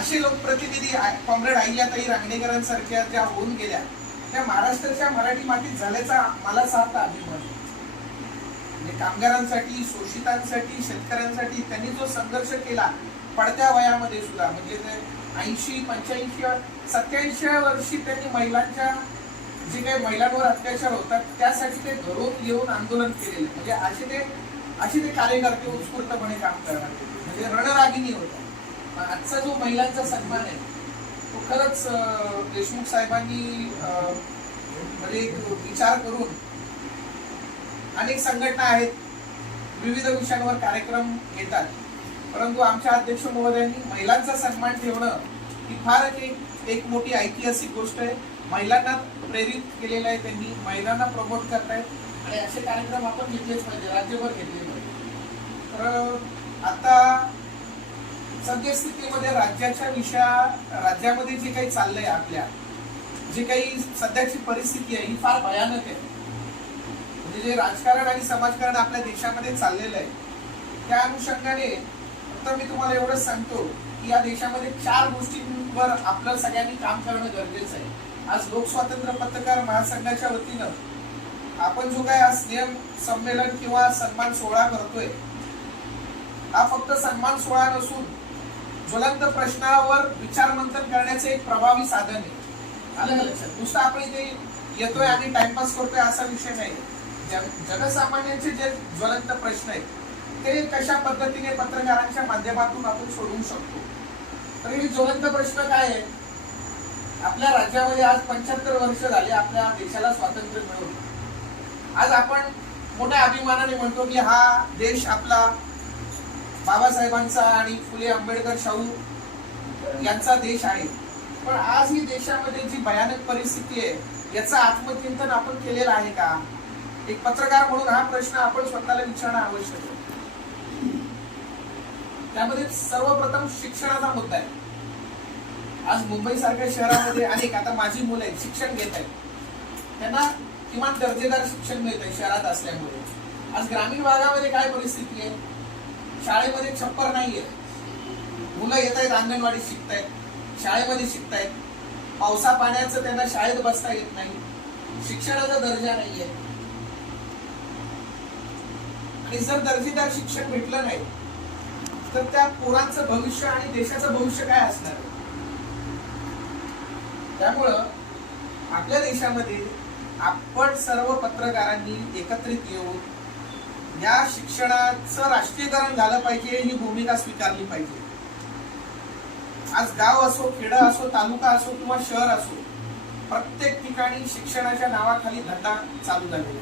असे लोकप्रतिनिधी कॉम्रेड अहिल्याताई रांगणेकरांसारख्या ज्या होऊन गेल्या त्या महाराष्ट्राच्या मराठी मातीत झाल्याचा मला सार्थ अभिमान आहे. म्हणजे कामगारांसाठी, शोषितांसाठी, शेतकऱ्यांसाठी त्यांनी जो संघर्ष केला पडत्या वयामध्ये सुद्धा, म्हणजे 80, 85, 87 वर्षी त्यांनी महिलांच्या जे काही महिलांवर अत्याचार होतात त्यासाठी ते घरून येऊन आंदोलन केलेले, म्हणजे असे ते कार्यकर्ते उत्स्फूर्तपणे काम करणार, म्हणजे रणरागिणी होता. आजचा जो महिलांचा सन्मान आहे तो खरंच देशमुख साहेबांनी म्हणजे एक विचार करून, अनेक संघटना आहेत विविध विषयांवर कार्यक्रम घेतात, परंतु आमच्या अध्यक्ष महोदयांनी महिलांचा सन्मान ठेवणं ही फार एक मोठी ऐतिहासिक गोष्ट आहे. महिलांना प्रेरित केलेलं आहे त्यांनी, महिलांना प्रमोट करतायत आणि असे कार्यक्रम आपण घेतलेच पाहिजे, राज्यभर घेतले पाहिजे. तर आता सद्यस्थितीमध्ये राज्यामध्ये जे काही चाललंय, आपल्या जे काही सध्याची परिस्थिती आहे ही फार भयानक आहे. म्हणजे जे राजकारण आणि समाजकारण आपल्या देशामध्ये चाललेलं आहे त्या अनुषंगाने तर मी तुम्हाला एवढंच सांगतो की या देशामध्ये 4 गोष्टींवर आपलं सगळ्यांनी काम करणं गरजेचं आहे. आज लोकस्वातंत्र्य पत्रकार महासंघाच्या वतीनं आपण जो काय आज स्नेह संमेलन किंवा सन्मान सोहळा करतोय, हा फक्त सन्मान सोहळा नसून ज्वलंत प्रश्नावर विचार मंथन करण्याचे एक प्रभावी साधन आहे. आलं ना लक्षात? नुसतं आपण इथे येतोय आणि टाइमपास करतोय असा विषय नाही. जनसामान्यांचे जे ज्वलंत प्रश्न आहेत ते कशा पद्धतीने पत्रकारांच्या माध्यमातून आपण सोडवू शकतो. तर हे ज्वलंत प्रश्न काय आहे? आपल्या राज्यामध्ये आज 75 वर्ष झाले आपल्या देशाला स्वातंत्र्य मिळवून. आज आपण मोठ्या अभिमानाने म्हणतो की हा देश आपला बाबासाहेबांचा आणि फुले आंबेडकर शाहू यांचा देश आहे. पण आज ही देशामध्ये जी भयानक परिस्थिती आहे याचं आत्मचिंतन आपण केलेलं आहे का? एक पत्रकार म्हणून हा प्रश्न आपण स्वतःला विचारणं आवश्यक आहे. त्यामध्ये सर्वप्रथम शिक्षणाचा मुद्दा आहे. आज मुंबई सारख्या शहरामध्ये अनेक, आता माझी मुलं आहेत शिक्षण घेत आहेत, त्यांना किमान दर्जेदार शिक्षण मिळत आहे शहरात असल्यामुळे. आज ग्रामीण भागामध्ये काय परिस्थिती आहे? शाळेमध्ये छप्पर नाहीये, मुलं येत आहेत अंगणवाडीत शिकतायत, शाळेमध्ये शिकतायत, पावसा पाण्याचं त्यांना शाळेत बसता येत नाही, शिक्षणाचा दर्जा नाहीये. आणि जर दर्जेदार शिक्षण भेटलं नाही तर त्या पोरांचं भविष्य आणि देशाचं भविष्य काय असणार? त्यामुळं आपल्या देशामध्ये आपण सर्व पत्रकारांनी एकत्रित येऊन या शिक्षणाचं राष्ट्रीयकरण झालं पाहिजे, ही भूमिका स्वीकारली पाहिजे. आज गाव असो, खेडं असो, तालुका असो किंवा शहर असो, प्रत्येक ठिकाणी शिक्षणाच्या नावाखाली धंदा चालू झालेला आहे.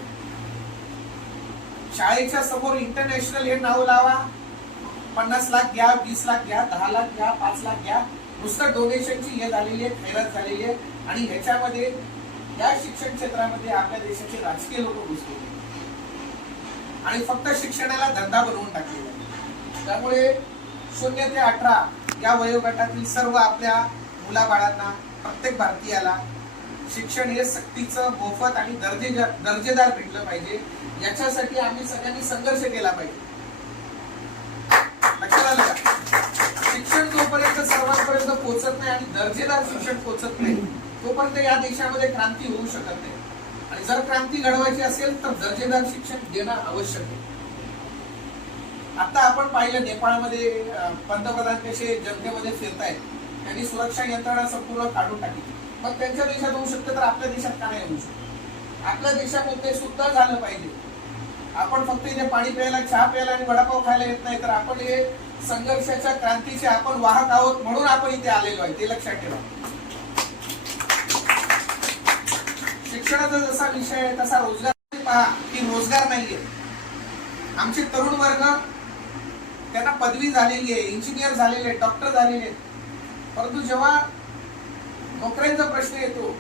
शाळेच्या समोर इंटरनॅशनल हे नाव लावा, 50 लाख घ्या, 20 लाख घ्या, 10 लाख घ्या, 5 लाख घ्या, नुसतं डोनेशनची हे झालेली आहे, खैरात झालेली आहे. आणि ह्याच्यामध्ये या शिक्षण क्षेत्रामध्ये आपल्या देशाचे राजकीय लोक घुसलेले आणि फक्त शिक्षणाला धंदा बनवून टाकलेला. त्यामुळे 0 ते 18 या वयोगटातील सर्व आपल्या मुलाबाळांना, प्रत्येक भारतीयाला शिक्षण हे सक्तीचं, मोफत आणि दर्जेदार भेटलं पाहिजे. याच्यासाठी आम्ही सगळ्यांनी संघर्ष केला पाहिजे. लक्षात आलं का? शिक्षण जोपर्यंत सर्वांपर्यंत पोहोचत नाही आणि दर्जेदार शिक्षण पोहोचत नाही तोपर्यंत या देशामध्ये क्रांती होऊ शकत नाही. आणि जर क्रांती घडवायची असेल तर दर्जेदार शिक्षण देणं आवश्यक आहे. आता आपण पाहिलं नेपाळमध्ये पंतप्रधान कसे जनतेमध्ये फिरतायत, त्यांनी सुरक्षा यंत्रणा संपूर्ण काढून टाकली. मग त्यांच्या देशात होऊ शकतं तर आपल्या देशात का नाही होऊ शकत? आपल्या देशामध्ये सुद्धा झालं पाहिजे. आपण फक्त इथे पाणी प्यायला, चहा प्यायला आणि वडापाव खायला येत नाही, तर आपण हे संघर्षाच्या, क्रांतीचे आपण वाहक आहोत म्हणून आपण इथे आलेलो आहे, ते लक्षात ठेवा. शिक्षणाचा जसा विषय आहे तसा रोजगार पहा की रोजगार नाहीये. आमचे तरुण वर्ग त्यांना पदवी झालेली आहे, इंजिनियर झालेले, डॉक्टर झालेले, परंतु जेव्हा नोकऱ्यांचा प्रश्न येतो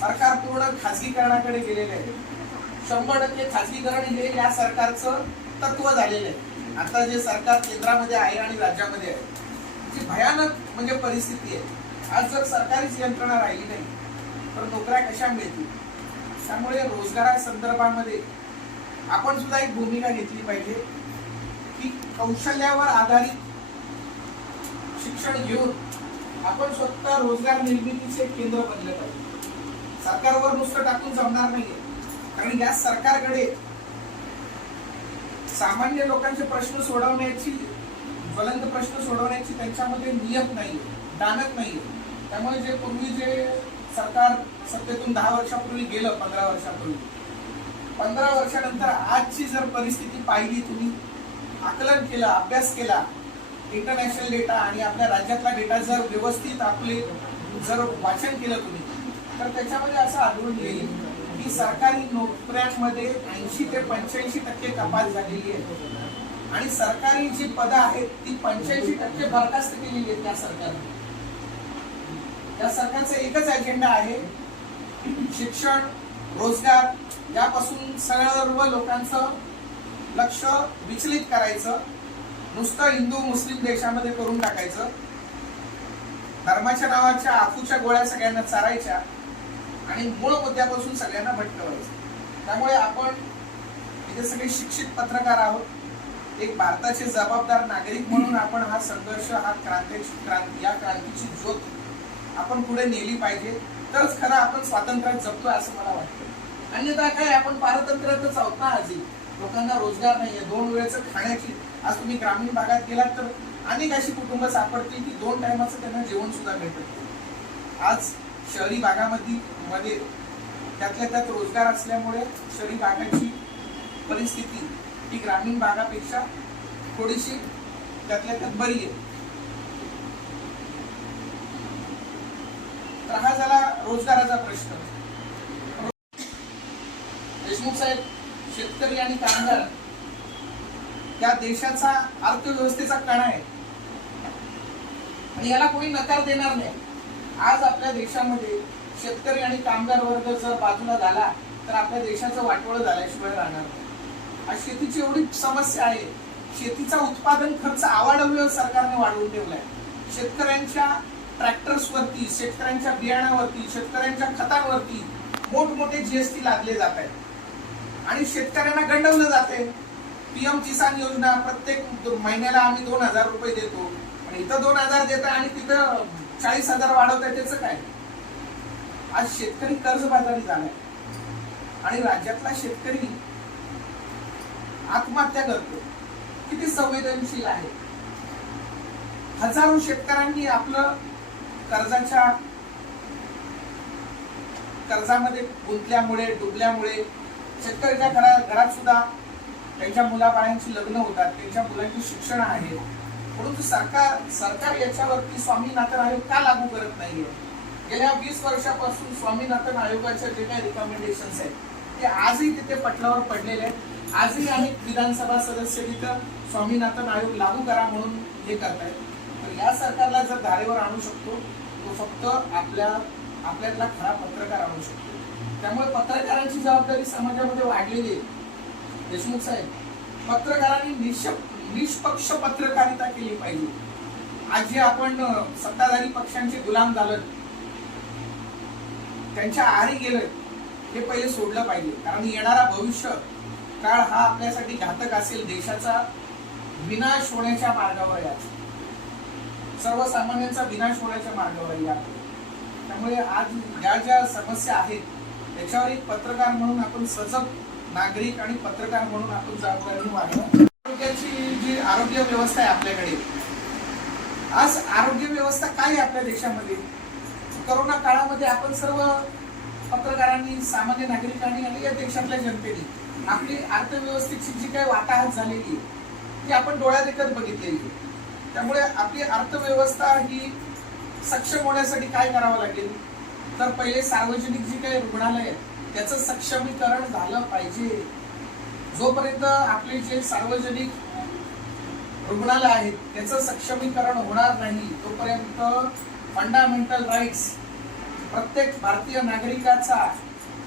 सरकार पूर्ण खासगीकरणाकडे गेलेले आहे. 100% खासगीकरण हे या सरकारचं तत्व झालेलं आहे. आता जे सरकार केंद्रामध्ये आहे आणि राज्यामध्ये आहे, जी भयानक म्हणजे परिस्थिती आहे. आज जर सरकारीच यंत्रणा राहिली नाही तर नोकऱ्या कशा मिळतील? त्यामुळे रोजगारासंदर्भामध्ये आपण सुद्धा एक भूमिका घेतली पाहिजे की कौशल्यावर आधारित शिक्षण घेऊन आपण स्वतः रोजगार निर्मितीचे केंद्र बनले पाहिजे. सरकारवर नुसतं टाकून जमणार नाहीये, कारण या सरकारकडे सामान्य लोकांचे प्रश्न सोडवण्याची, ज्वलंत प्रश्न सोडवण्याची त्यांच्यामध्ये नियत नाहीये, दानत नाहीये. त्यामुळे जे पूर्वी जे सरकार सत्तेतून 10 वर्षापूर्वी गेलं, 15 वर्षापूर्वी, 15 वर्षानंतर आजची जर परिस्थिती पाहिली, तुम्ही आकलन केलं, अभ्यास केला, इंटरनॅशनल डेटा आणि आपल्या राज्यातला डेटा जर व्यवस्थित आपले जर वाचन केलं तुम्ही, तर त्याच्यामध्ये असं आढळून येईल की सरकारी नोकऱ्यांमध्ये 80 ते 85% कपात झालेली आहे आणि सरकारी जी पदं आहेत ती 85% बरखास्त केलेली आहेत. त्या सरकारचा एकच अजेंडा आहे, शिक्षण, रोजगार यापासून सर्व लोकांचं लक्ष विचलित करायचं, नुसतं हिंदू मुस्लिम देशामध्ये करून टाकायचं, धर्माच्या नावाच्या आफूच्या गोळ्या सगळ्यांना चारायच्या आणि मूळ मुद्द्यापासून सगळ्यांना भटकवायचं. त्यामुळे आपण इथे सगळे शिक्षित पत्रकार आहोत. एक भारताचे जबाबदार नागरिक म्हणून आपण हा संघर्ष, हा या क्रांतीची ज्योत आपण पुढे नेली पाहिजे, तरच खरं आपण स्वातंत्र्यात जगतोय असं मला वाटतं. अन्यथा काय, आपण पारतंत्र्यातच आहोत ना. आजही लोकांना रोजगार नाहीये, 2 वेळेचं खाण्याची. आज तुम्ही ग्रामीण भागात गेलात तर अनेक अशी कुटुंब सापडतील की 2 टायमाचं त्यांना जेवण सुद्धा भेटत नाही. आज शहरी भागामध्ये त्यातल्या त्यात रोजगार असल्यामुळे शहरी भागाची परिस्थिती ही ग्रामीण भागापेक्षा थोडीशी त्यातल्या त्यात बरी आहे. तर हा झाला रोजगाराचा प्रश्न. देशमुख साहेब, शेतकरी आणि कामगार या देशाचा अर्थव्यवस्थेचा कणा आहे आणि याला कोणी नकार देणार नाही. आज आपल्या देशामध्ये शेतकरी आणि कामगार वर्ग जर बाजूला झाला तर आपल्या देशाचं वाटोळं झाल्याशिवाय राहणार नाही. आज शेतीची एवढी समस्या आहे. शेतीचा उत्पादन खर्च आवाढव्य सरकारने वाढवून ठेवलाय. शेतकऱ्यांच्या ट्रॅक्टर्सवरती, शेतकऱ्यांच्या बियाणावरती, शेतकऱ्यांच्या खतांवरती मोठमोठे जीएसटी लादले जात आहेत आणि शेतकऱ्यांना गंडवलं जाते. पीएम किसान योजना प्रत्येक महिन्याला आम्ही 2,000 रुपये देतो, पण इथं 2,000 देत आणि तिथं 40,000 वाढवत आहे. त्याचं काय? आज शेतकरी कर्जबाजारी झालाय आणि राज्यातला शेतकरी आत्महत्या करतो. किती संवेदनशील आहे. हजारो शेतकऱ्यांनी आपलं कर्जामध्ये गुंतल्यामुळे, डुबल्यामुळे शेतकऱ्याच्या घरात सुद्धा त्यांच्या मुलाबाळांची लग्न होतात, त्यांच्या मुलांची शिक्षण आहे. परंतु सरकार याच्यावरती स्वामीनाथन आयोग का लागू करत नाहीये? गेल्या 20 वर्षापासून स्वामीनाथन आयोगाच्या जे काही रिकमेंडेशन्स आहेत ते आजही तिथे पटलावर पडलेले आहेत. आजही अनेक विधानसभा सदस्य तिथं स्वामीनाथन आयोग लागू करा म्हणून हे करतायत. तर या सरकारला जर धारेवर आणू शकतो तो फक्त आपल्यातला खरा पत्रकार आणू शकतो. त्यामुळे पत्रकारांची जबाबदारी समाजामध्ये वाढलेली आहे. देशमुख साहेब, पत्रकारांनी निष्पक्ष पत्रकारिता केली पाहिजे. आज जे आपण सत्ताधारी पक्षांचे गुलाम झालो, त्यांच्या आहारी गेलं, हे पहिले सोडलं पाहिजे. कारण येणारा भविष्य काळ हा आपल्यासाठी घातक असेल. देशाचा विनाश होण्याच्या मार्गावर आहे. सर्वसामान्यांचा विनाश होण्याच्या मार्गावर आहे. त्यामुळे आज ज्या समस्या आहेत त्याच्यावर एक पत्रकार म्हणून आपण सजग नागरिक आणि पत्रकार म्हणून आपण जबाबदारीने वागणं. आरोग्याची जी आरोग्य व्यवस्था आहे आपल्याकडे, आज आरोग्य व्यवस्था काय आहे आपल्या देशामध्ये? कोरोना काळामध्ये आपण सर्व पत्रकारांनी, सामान्य नागरिकांनी आणि या देशातल्या जनतेने आपली अर्थव्यवस्थेची जी काही वाताहत झालेली आहे ती आपण डोळ्यादेखत बघितलेली आहे. त्यामुळे आपली अर्थव्यवस्था ही सक्षम होण्यासाठी काय करावं लागेल? तर पहिले सार्वजनिक जी काही रुग्णालय आहेत त्याचं सक्षमीकरण झालं पाहिजे. जोपर्यंत आपले जे सार्वजनिक रुग्णालय आहेत त्याचं सक्षमीकरण होणार नाही तोपर्यंत फंडामेंटल राईट्स, प्रत्येक भारतीय नागरिकाचा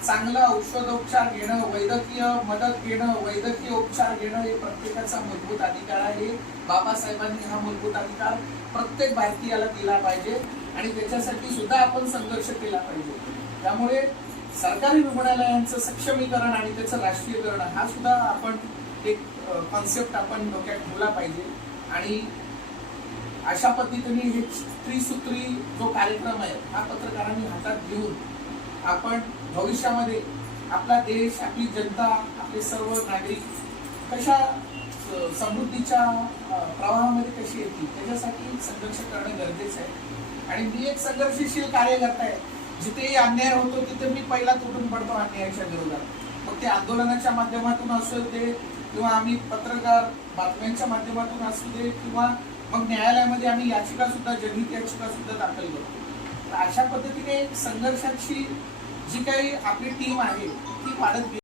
चांगला औषधोपचार घेणं, वैद्यकीय मदत घेणं, वैद्यकीय उपचार घेणं हे प्रत्येकाचा मूलभूत अधिकार आहे. बाबासाहेबांनी हा मूलभूत अधिकार प्रत्येक भारतीयाला दिला पाहिजे आणि त्याच्यासाठी सुद्धा आपण संघर्ष केला पाहिजे. त्यामुळे सरकारी रुग्णालयांचं सक्षमीकरण आणि त्याचं राष्ट्रीयकरण हा सुद्धा आपण एक कॉन्सेप्ट आपण डोक्यात ठेवला पाहिजे आणि अशा पद्धतीने हे त्रिसूत्री जो कार्यक्रम आहे हा पत्रकारांनी हातात घेऊन आपण भविष्यामध्ये आपला देश, आपली जनता, आपले सर्व नागरिक कशा समृद्धीच्या प्रवाहामध्ये कशी येतील त्याच्यासाठी संघर्ष करणं गरजेचं आहे. आणि मी एक संघर्षशील कार्यकर्ता आहे. जिथेही अन्याय होतो तिथे मी पहिला तुटून पडतो अन्यायाच्या विरोधात. मग ते आंदोलनाच्या माध्यमातून असू दे किंवा आम्ही पत्रकार बातम्यांच्या माध्यमातून असू दे किंवा मग न्यायालयामध्ये आम्ही याचिका सुद्धा, जनहित याचिका सुद्धा दाखल करतो. अशा पद्धतीने संघर्षाची जी काही आपली टीम आहे ती वाढत गेली.